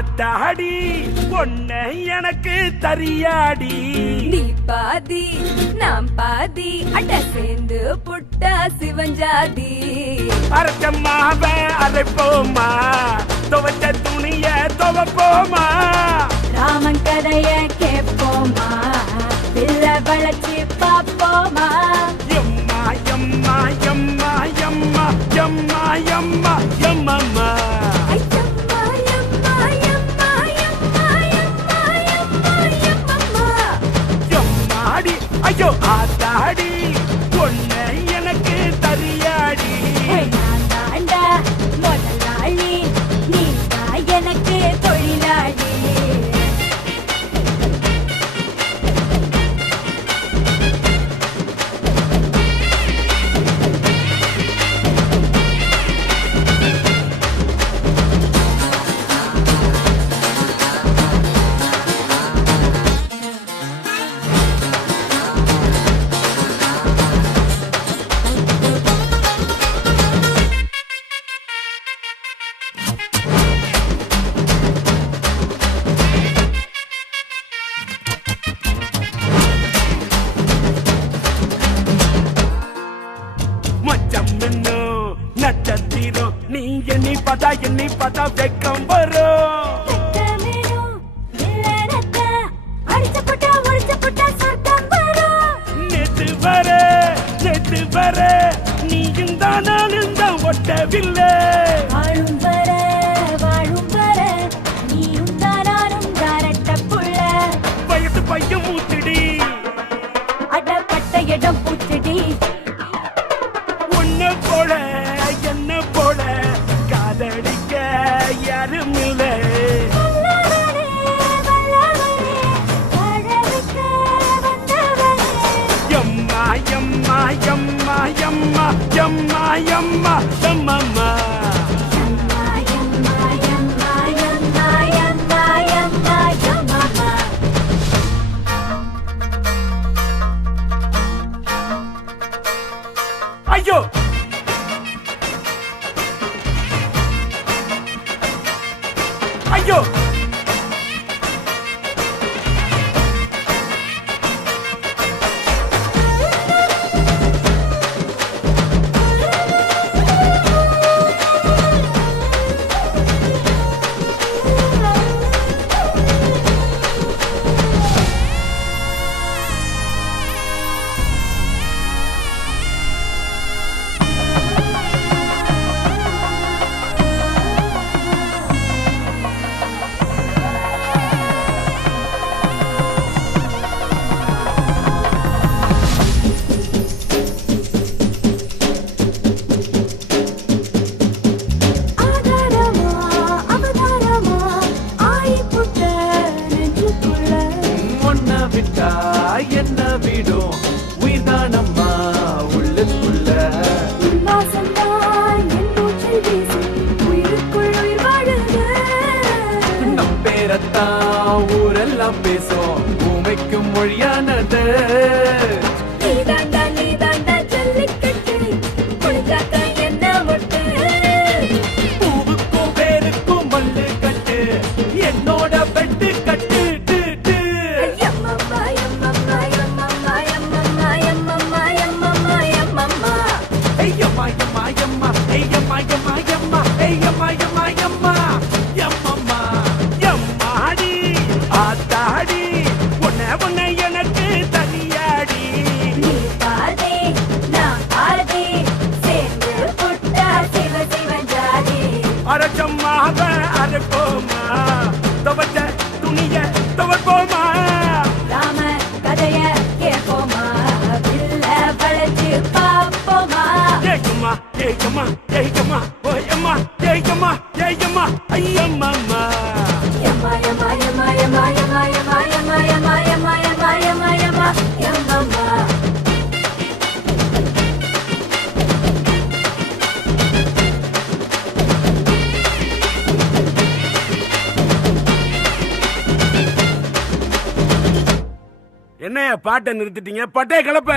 ஆத்தாடி பொண்ணு எனக்கு தரியாடி நீ பாதி நாம் பாதி அட சேர்ந்து புட்டா சிவஞ்சாதி அரைச்சம்மாவ அரைப்போமா துவச்ச துணிய துவப்போமா ராமன் கதைய கேட்போமா பிள்ளை வளர்ச்சி பாப்போமா எம்மா எம்மா எம்மா எம்மா எம்மா எம்மா எம்மம்மா எம்மாடி ஐயோ ஆத்தாடி பொண்ணு எனக்கு தரியாடி முதலாளி நீ எனக்கு தொழிலாளி நட்சத்திரம் நீ எண்ணி பார்த்தா வெக்கம் வரும் நேத்து வர நீயும் தான் நானும் தான் ஒட்டவில்லை வாழும் வர நீயும் தானும் தாரட்ட புள்ள வயசு பையன் மூத்துடி அடப்பட்ட இடம் பூச்சடி உன்ன போல என்ன போல காதடிக்க யாரும் இல்லை எம்மா எம்மா எம்மா எம்மா எம்மா எம்மா எம்மம்மா ஐயோ ஐயோ என்ன விடும் உயிர்தானம்மா உள்ளுக்குள்ள நம் பேரத்தான் ஊரெல்லாம் பேசும் பூமிக்கும் மொழியானது பூவுக்கும் பேருக்கும் மல்லு கட்டு என்னோட பெட்டு கட்டு எனக்கு தனியாடி அரச்சம்மாவ அரைப்போமா துவச்ச துணிய துவப்போமா ராம கதைய கேட்போமா பிள்ளை வளர்ச்சி பாப்போமா ஏய்யம்மா ஏய்யம்மா ஏய்யம்மா ஓயம்மா ஏய்யம்மா ஏய்யம்மா ஐயம்மா யம்மா யம்மா யம்மா யம்மா யம்மா யம்மா யம்மா யம்மா யம்மா யம்மா யம்மா யம்மா யம்மா என்னைய பாட்டை நிறுத்திட்டீங்க பட்டே கிளப்ப